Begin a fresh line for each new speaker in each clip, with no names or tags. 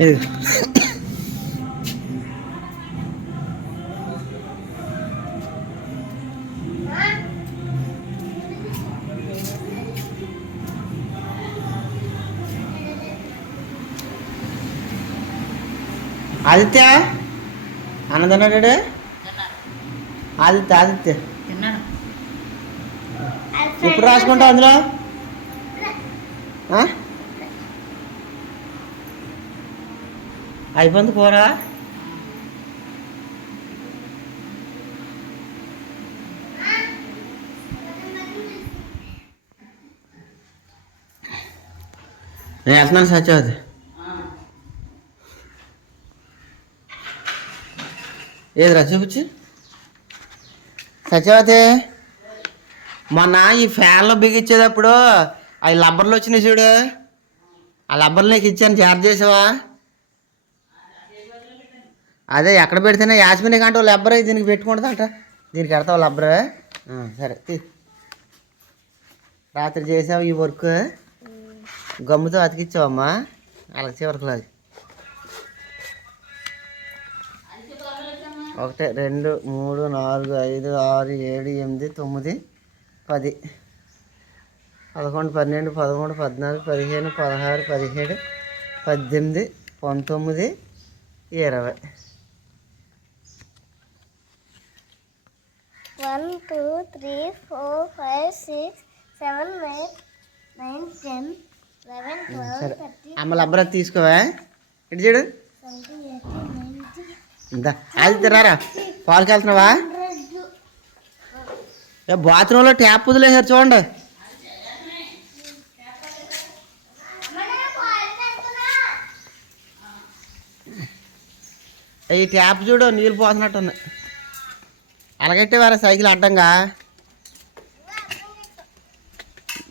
ఇది. ఆదిత్య? అన్నదన్నాడు ఆదిత్య ఆదిత్య. ఇప్పుడు రాసుకుంటావు అందులో? అయిపోయింది కూర? నేను వెళ్తున్నాను సత్యవతి. ఏదిరా చూపించు. సత్యవతి మొన్న ఈ ఫ్యాన్లో బిగించేటప్పుడు అవి లబ్బర్లు వచ్చినాయి చూడు. ఆ లబ్బర్లు నీకు ఇచ్చాను చార్జ్ చేసావా? అదే ఎక్కడ పెడితేనే యాస్మిని కంటే లబ్బర్ దీనికి పెట్టుకుంటుందంట. దీనికి పెడతావు లబ్బరే సరే తీ. రాత్రి చేసావు ఈ వర్క్. గమ్ముతో అతికిచ్చావమ్మా. అలా చివరికి అది. ఒకటి రెండు మూడు నాలుగు ఐదు ఆరు ఏడు ఎనిమిది తొమ్మిది పది. పదకొండు పన్నెండు పదమూడు పద్నాలుగు పదిహేను పదహారు పదిహేడు పద్దెనిమిది పంతొమ్మిది ఇరవై.
Two three four five six seven eight nine ten eleven
twelve
thirty
అమ్మ లబ్బరా తీసుకోవా? ఇటు చూడు. అది తిరారా పాలకి వెళ్తున్నావా బాత్రూంలో ట్యాప్ వదిలేసారు చూడండి. ఈ ట్యాప్ చూడు నీళ్ళు పోతున్నట్టు ఉంది అలగెట్టేవారా సైకిల్ అడ్డంగా?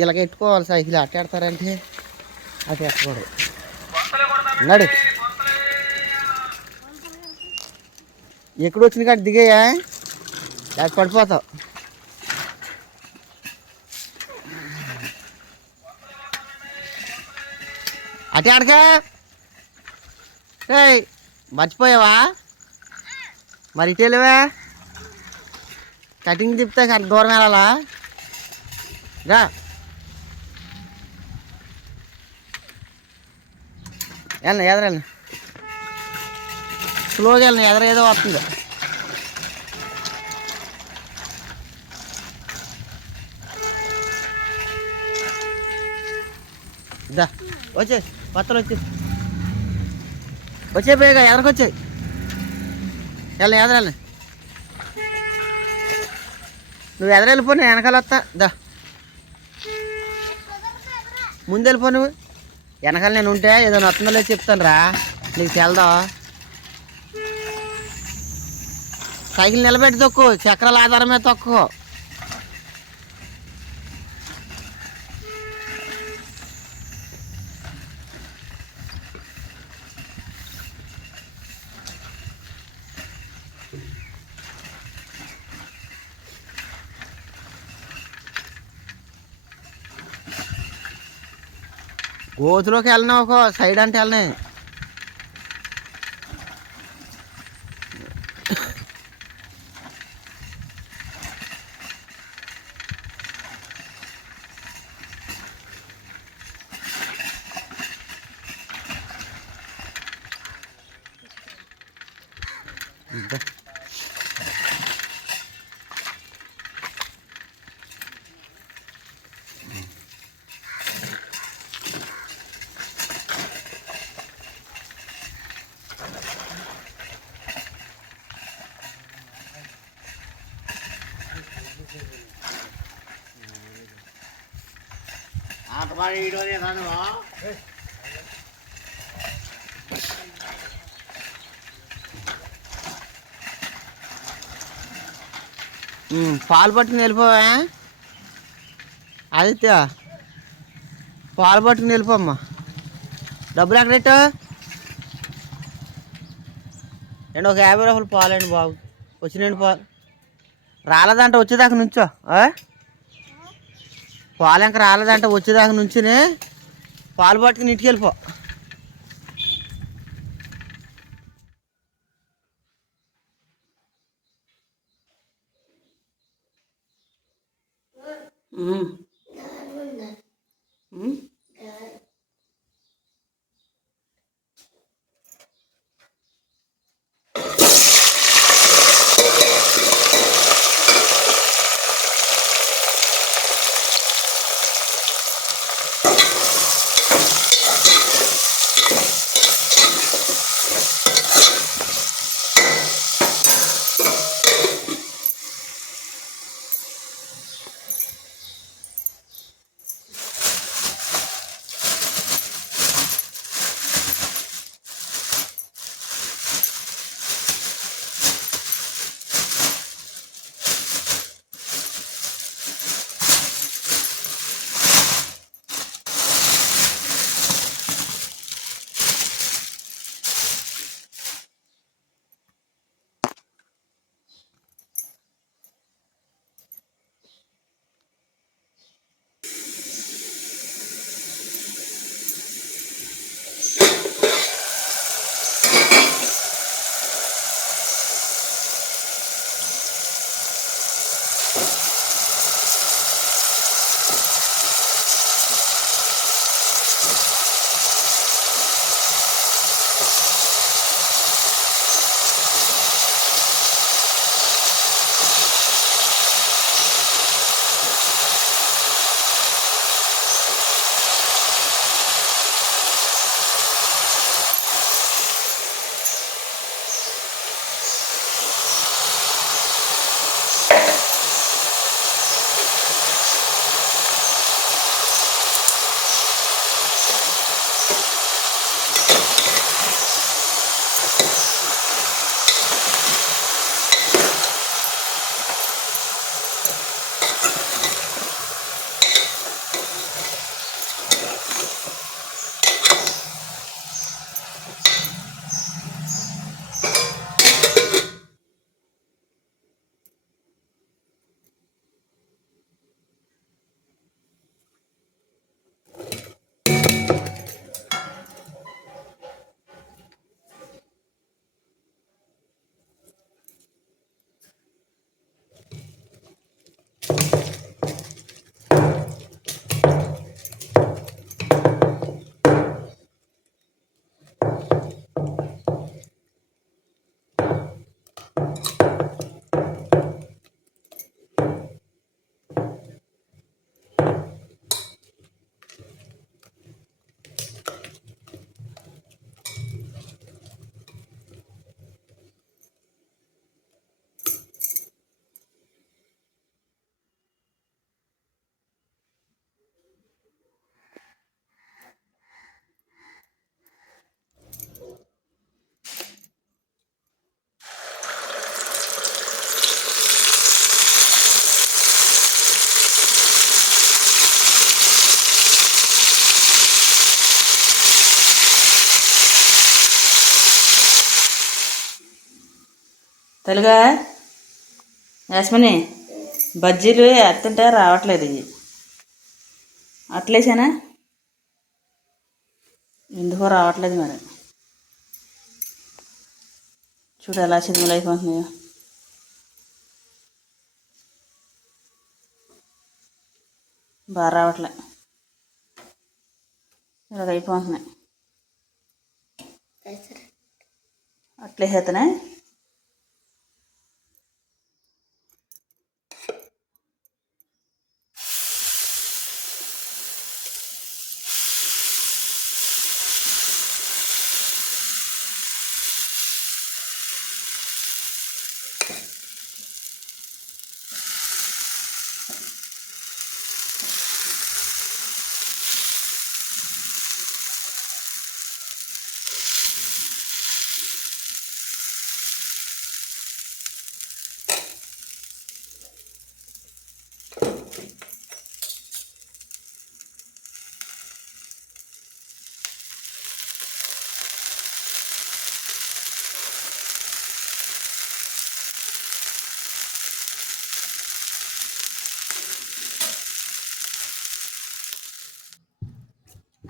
ఇలాగ ఎట్టుకోవాలి సైకిల్ అట్టేడతారంటే అటు ఎట్టకూడదు. నడు. ఎక్కడ వచ్చింది కానీ దిగయ్యా లేక పడిపోతావు. అటే అడగా మర్చిపోయావా? మరి ఇటు కటింగ్ తిప్పితే అంత దూరం వెళ్ళాలా రా. వెళ్ళను ఎదర స్లోగా వెళ్ళను ఎదర ఏదో వస్తుంది. దా వచ్చే పత్తలు వచ్చే వచ్చే పోయేగా ఎదరకొచ్చాయి. వచ్చాయి వెళ్ళను ఎదర నువ్వు ఎదర వెళ్ళిపో నేను వెనకాల వస్తా. దా. ముందు వెళ్ళిపో నువ్వు. వెనకాల నేను ఉంటే ఏదో వస్తుందో లేదో చెప్తాను రా. నీకు తెలదా? సైకిల్ నిలబెట్టి తొక్కు చక్రాల ఆధారమే తొక్కు. గోతులోకి వెళ్ళినా ఒక సైడ్ అంటే వెళ్ళినా. పాలు పట్టుకుని వెళ్ళిపోవా ఆదిత్య పాలు పట్టుకుని వెళ్ళిపోమ్మా డబ్బులు ఎక్కడ రెండు ఒక యాభై రూపాయలు పాలండి బాబు వచ్చినండి పాలు రాలేదంట వచ్చేదాకా నుంచో పాలు పాలంక రాలేదంటే వచ్చేదాకా నుంచునే పాలు పట్టుకుని ఇంటికి వెళ్ళిపో Mm.
తెలుగా? యాస్మిని బజ్జీలు ఎత్తుంటే రావట్లేదు ఇవి అట్లేసానా? ఎందుకో రావట్లేదు మరి. చూడు ఎలా చిదుములు అయిపోతున్నాయో. బాగా రావట్లే. ఇలాగ అయిపోతున్నాయి. అట్లే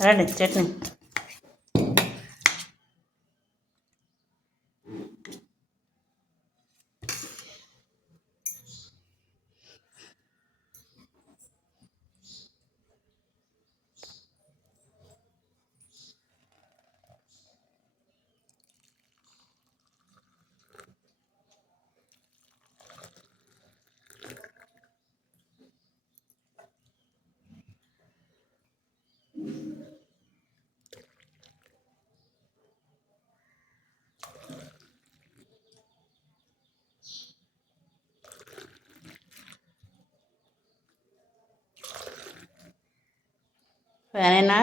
చేతనే రండి ఫ్యానేనా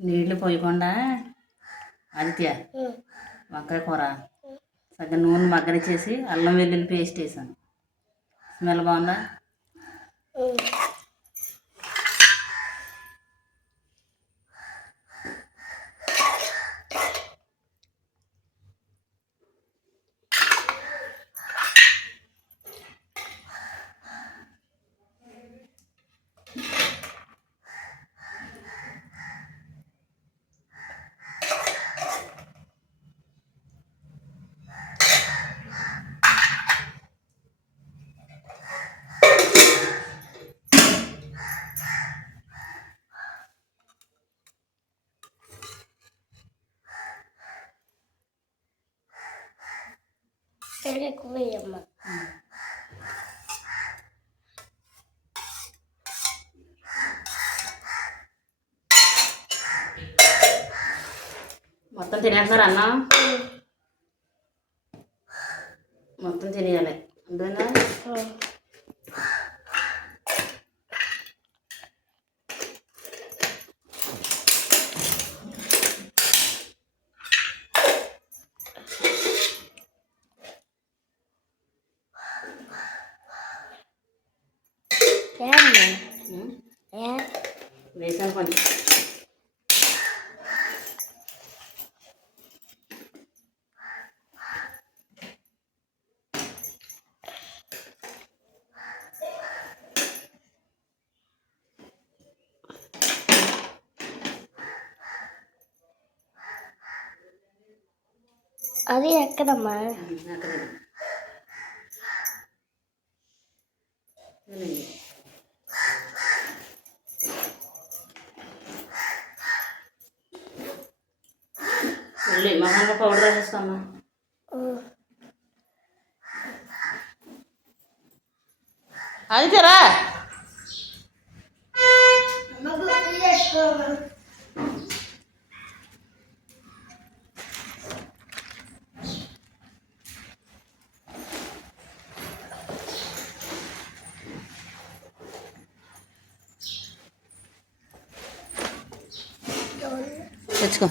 నీళ్ళు పోయకుండా ఆదిత్య వంకాయ కూర. సగం నూనె మగ్గనిచ్చేసి అల్లం వెల్లుల్లి పేస్ట్ వేసాను. స్మెల్ బాగుందా?
పెరుగు ఎక్కువ వేయమ్మా
మొత్తం తినేస్తున్నారు అన్నం അത് ഇറക്കണമ്മ മഹാന പൗഡർ അമ്മ അത് ചെറ. നമുക്ക് తెచ్చుకో